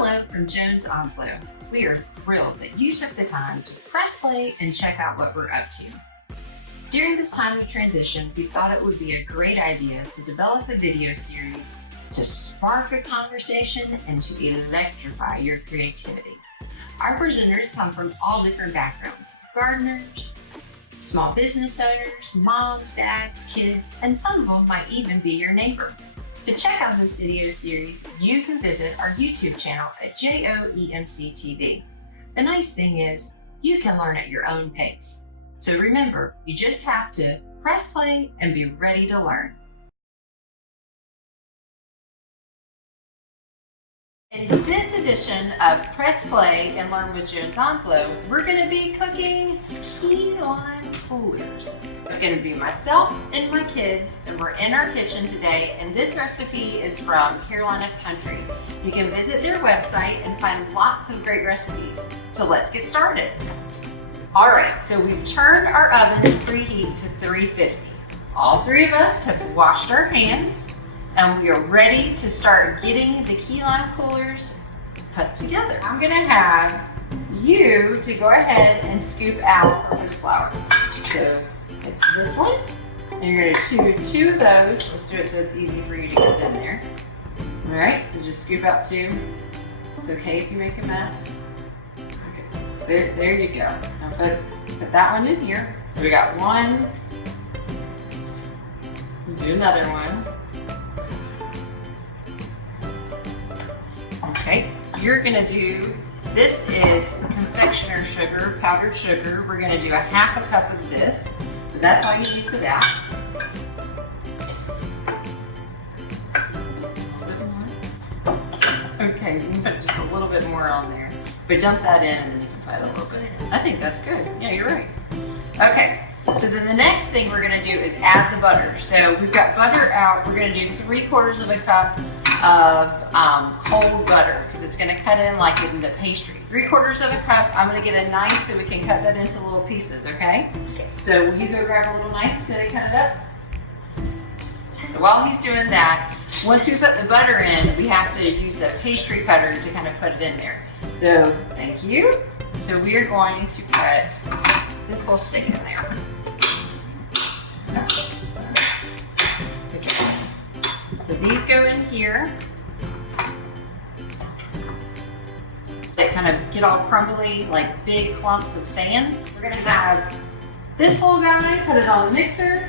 Hello from Jones Onslow. We are thrilled that you took the time to press play and check out what we're up to. During this time of transition, we thought it would be a great idea to develop a video series to spark a conversation and to electrify your creativity. Our presenters come from all different backgrounds: gardeners, small business owners, moms, dads, kids, and some of them might even be your neighbor. To check out this video series, you can visit our YouTube channel at JOEMC TV. The nice thing is, you can learn at your own pace. So remember, you just have to press play and be ready to learn. In this edition of Press Play and Learn with Jones Onslow, we're going to be cooking key lime coolers. It's going to be myself and my kids, and we're in our kitchen today, and this recipe is from Carolina Country. You can visit their website and find lots of great recipes. So let's get started. All right, so we've turned our oven to preheat to 350. All three of us have washed our hands, and we are ready to start getting the key lime coolers put together. I'm gonna have you to go ahead and scoop out purpose flour. So it's this one, and you're gonna do two of those. Let's do it so it's easy for you to get in there. All right, so just scoop out two. It's okay if you make a mess. Okay, there you go. Now put that one in here. So we got one. Do another one. Okay, you're gonna do, this is confectioner sugar, powdered sugar. We're gonna do a half a cup of this. So that's all you need for that. Okay, we can put just a little bit more on there. But dump that in and then you can put a little bit in. I think that's good. Yeah, you're right. Okay, so then the next thing we're gonna do is add the butter. So we've got butter out. We're gonna do 3/4 of a cup of cold butter, because it's going to cut in like in the pastry. 3/4 of a cup. I'm going to get a knife so we can cut that into little pieces, okay? So will you go grab a little knife to cut it up? So while he's doing that, once we put the butter in, we have to use a pastry cutter to kind of put it in there. So thank you. So we are going to put this whole stick in there. So these go in here. They kind of get all crumbly, like big clumps of sand. We're gonna have this little guy, put it on the mixer,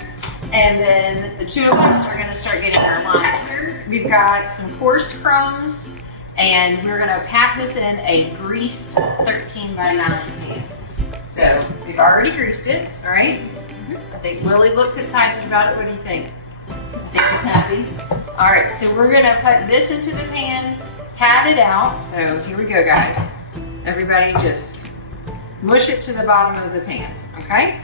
and then the two of us are gonna start getting our limes. We've got some coarse crumbs, and we're gonna pack this in a greased 13x9 pan. So we've already greased it, all right? I think Willie looks excited about it. What do you think? I think he's happy. All right, so we're gonna put this into the pan, pat it out. So here we go, guys. Everybody just mush it to the bottom of the pan, okay?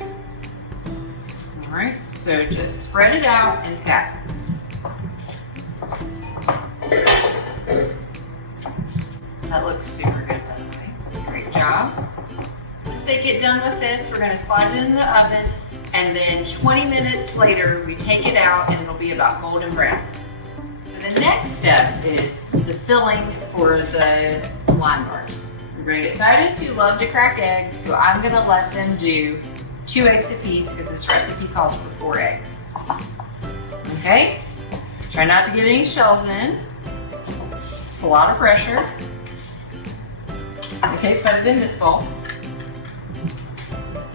All right, so just spread it out and pat. That looks super good, by the way. Great job. Once they get done with this, we're gonna slide it in the oven, and then 20 minutes later, we take it out and it'll be about golden brown. So the next step is the filling for the lime bars. Everybody excited to love to crack eggs, so I'm gonna let them do 2 eggs apiece because this recipe calls for 4 eggs. Okay, try not to get any shells in. It's a lot of pressure. Okay, put it in this bowl.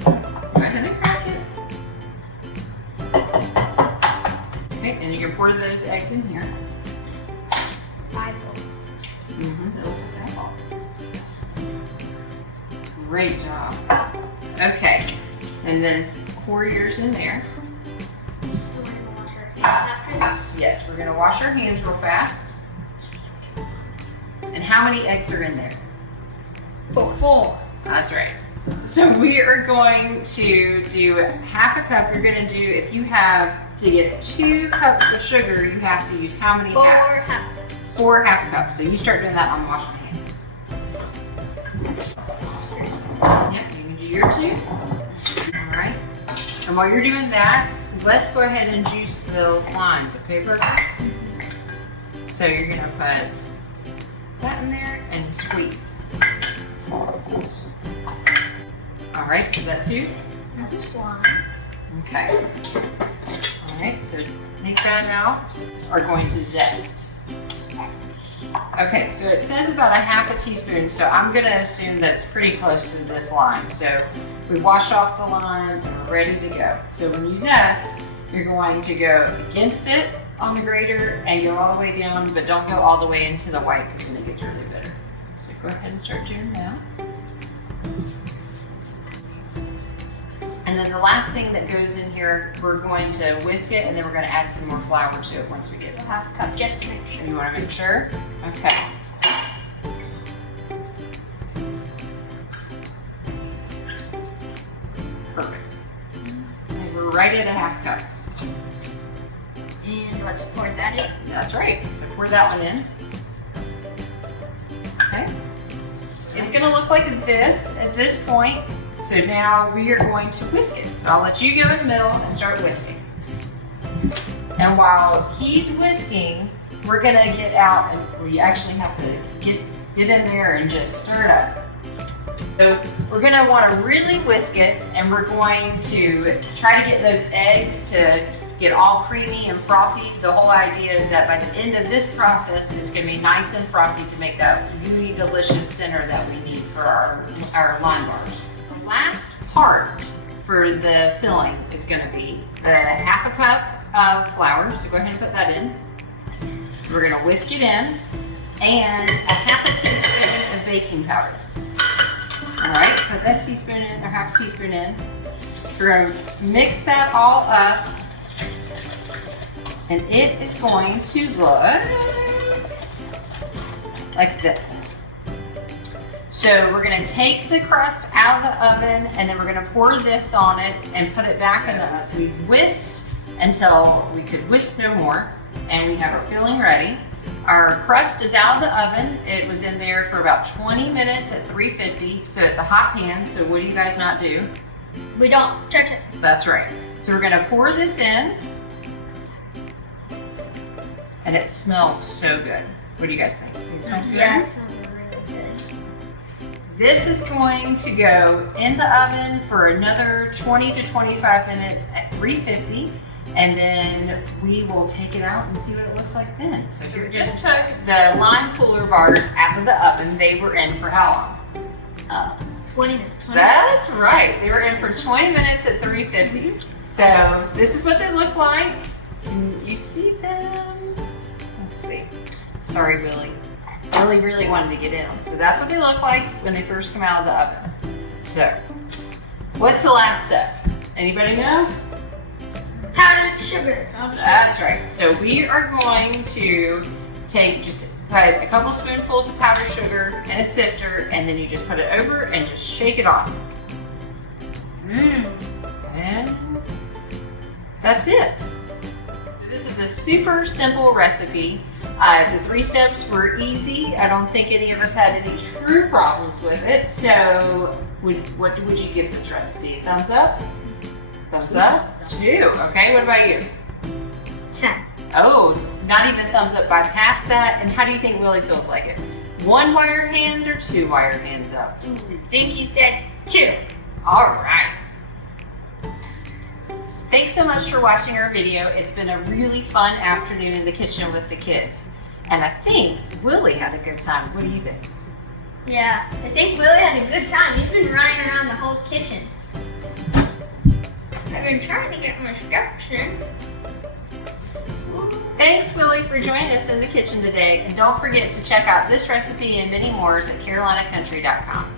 Go ahead and crack it. Okay, and you can pour those eggs in here. 5 bowls. Great job. Okay, and then pour yours in there. Yes, we're gonna wash our hands real fast. And how many eggs are in there? 4. That's right. So we are going to do half a cup. You're gonna do, if you have to get 2 cups of sugar, you have to use how many halves? 4 half cups. So you start doing that on wash your hands. Yep, you can do your 2. All right. And while you're doing that, let's go ahead and juice the limes, okay, Berger? So you're gonna put that in there and squeeze. All right, is that two? That's one. Okay. All right, so take that out. Are going to zest. Okay, so it says about a half a teaspoon, so I'm gonna assume that's pretty close to this lime. So we washed off the lime and we're ready to go. So when you zest, you're going to go against it on the grater and go all the way down, but don't go all the way into the white because then it gets really bitter. So go ahead and start doing that. And then the last thing that goes in here, we're going to whisk it and then we're going to add some more flour to it once we get A half cup, just to make sure. You want to make sure? Okay. Perfect. And we're right at a half cup. And let's pour that in. That's right. So pour that one in. Okay. It's going to look like this at this point. So now we are going to whisk it. So I'll let you go in the middle and start whisking. And while he's whisking, we're gonna get out and we actually have to get in there and just stir it up. So we're gonna wanna really whisk it and we're going to try to get those eggs to get all creamy and frothy. The whole idea is that by the end of this process, it's gonna be nice and frothy to make that gooey, delicious center that we need for our lime bars. The last part for the filling is gonna be half a cup of flour, so go ahead and put that in. We're gonna whisk it in, and a half a teaspoon of baking powder. All right, put that teaspoon in, or half a teaspoon in. We're gonna mix that all up, and it is going to look like this. So we're gonna take the crust out of the oven, and then we're gonna pour this on it and put it back in the oven. We've whisked until we could whisk no more, and we have our filling ready. Our crust is out of the oven. It was in there for about 20 minutes at 350, so it's a hot pan, so what do you guys not do? We don't touch it. That's right. So we're gonna pour this in, and it smells so good. What do you guys think? It smells good? Yeah, it smells really good. This is going to go in the oven for another 20 to 25 minutes at 350. And then we will take it out and see what it looks like then. So here, just took the lime cooler bars out of the oven. They were in for how long? 20 minutes. That's right. They were in for 20 minutes at 350. So this is what they look like. Can you see them? Let's see. Sorry, Willie. Willie really wanted to get in them. So that's what they look like when they first come out of the oven. So what's the last step? Anybody know? Powdered sugar. That's right. So we are going to take just put a couple spoonfuls of powdered sugar in a sifter, and then you just put it over and just shake it on. And that's it. So this is a super simple recipe. The 3 steps were easy. I don't think any of us had any true problems with it. So what would you give this recipe? A thumbs up? Thumbs up? 2. Okay, what about you? 10. Oh, not even thumbs up, bypass that. And how do you think Willie feels like it? 1 wire hand or 2 wire hands up? I think he said 2. All right. Thanks so much for watching our video. It's been a really fun afternoon in the kitchen with the kids. And I think Willie had a good time. What do you think? Yeah, I think Willie had a good time. He's been running around the whole kitchen. I've been trying to get my steps in. Thanks, Willie, for joining us in the kitchen today. And don't forget to check out this recipe and many more at carolinacountry.com.